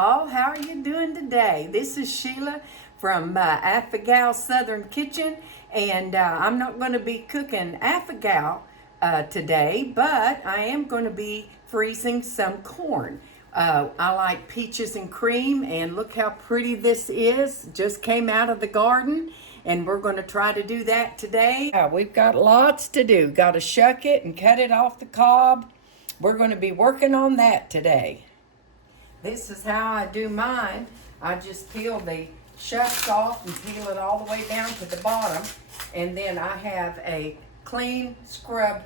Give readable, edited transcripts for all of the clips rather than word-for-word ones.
y'all. How are you doing today? This is Sheila from Affigal Southern Kitchen, and I'm not going to be cooking Affigal today, but I am going to be freezing some corn. I like peaches and cream, and look how pretty this is. Just came out of the garden, and we're going to try to do that today. We've got lots to do. Got to shuck it and cut it off the cob. We're going to be working on that today. This is how I do mine. I just peel the shucks off and peel it all the way down to the bottom. And then I have a clean scrub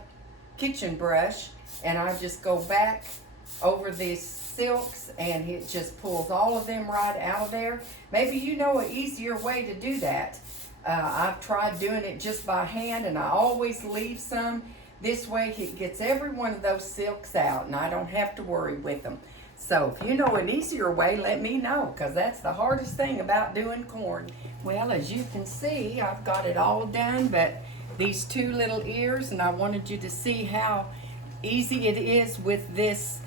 kitchen brush, and I just go back over these silks and it just pulls all of them right out of there. Maybe you know an easier way to do that. I've tried doing it just by hand, and I always leave some. This way it gets every one of those silks out and I don't have to worry with them. So if you know an easier way, let me know, because that's the hardest thing about doing corn. Well, as you can see, I've got it all done, but these two little ears, and I wanted you to see how easy it is with this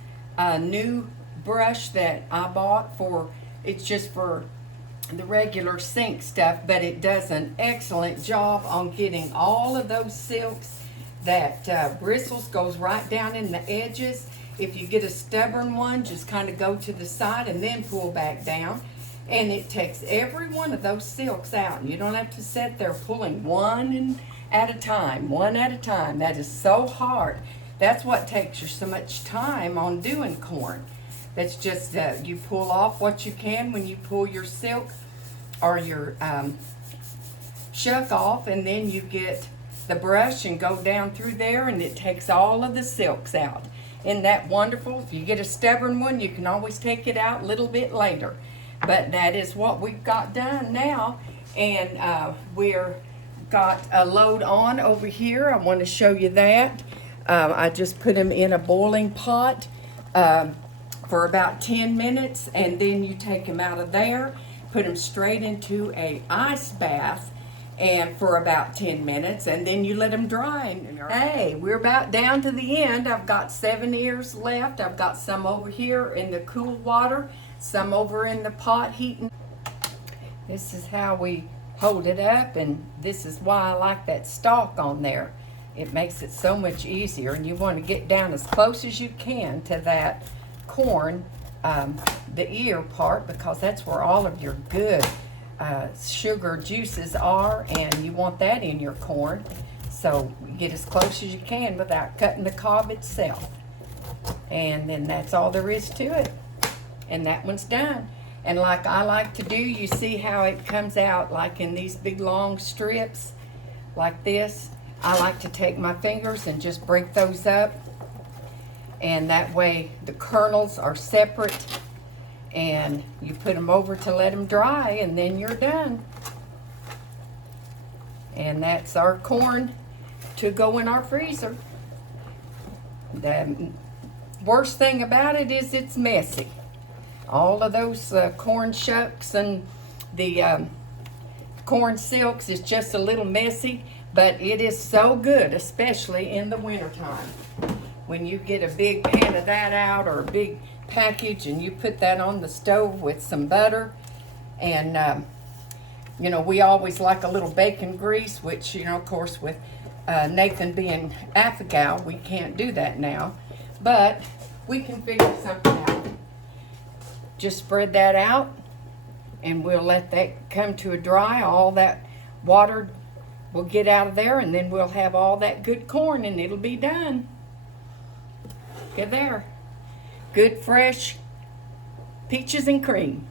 new brush that I bought for, it's just for the regular sink stuff, but it does an excellent job on getting all of those silks that bristles goes right down in the edges. If you get a stubborn one, just kind of go to the side and then pull back down. And it takes every one of those silks out. And you don't have to sit there pulling one at a time. That is so hard. That's what takes you so much time on doing corn. That's just, you pull off what you can when you pull your silk or your shuck off. And then you get the brush and go down through there, and it takes all of the silks out. Isn't that wonderful? If you get a stubborn one, you can always take it out a little bit later. But that is what we've got done now. And we're got a load on over here. I want to show you that. I just put them in a boiling pot for about 10 minutes. And then you take them out of there, put them straight into a ice bath, and for about 10 minutes, and then you let them dry. Hey, we're about down to the end. I've got 7 ears left. I've got some over here in the cool water, some over in the pot heating. This is how we hold it up, and this is why I like that stalk on there. It makes it so much easier, and you want to get down as close as you can to that corn, the ear part, because that's where all of your good sugar juices are, and you want that in your corn. So get as close as you can without cutting the cob itself. And then that's all there is to it. And that one's done. And like I like to do, you see how it comes out like in these big long strips like this. I like to take my fingers and just break those up. And that way the kernels are separate. And you put them over to let them dry, and then you're done. And that's our corn to go in our freezer. The worst thing about it is it's messy. All of those corn shucks and the corn silks is just a little messy, but it is so good, especially in the wintertime. When you get a big pan of that out, or a big package, and you put that on the stove with some butter, and you know, we always like a little bacon grease, which, you know, of course, with Nathan being Affigal, we can't do that now, but we can figure something out. Just spread that out, and we'll let that come to a dry. All that water will get out of there, and then we'll have all that good corn, and it'll be done. Get there. Good fresh peaches and cream.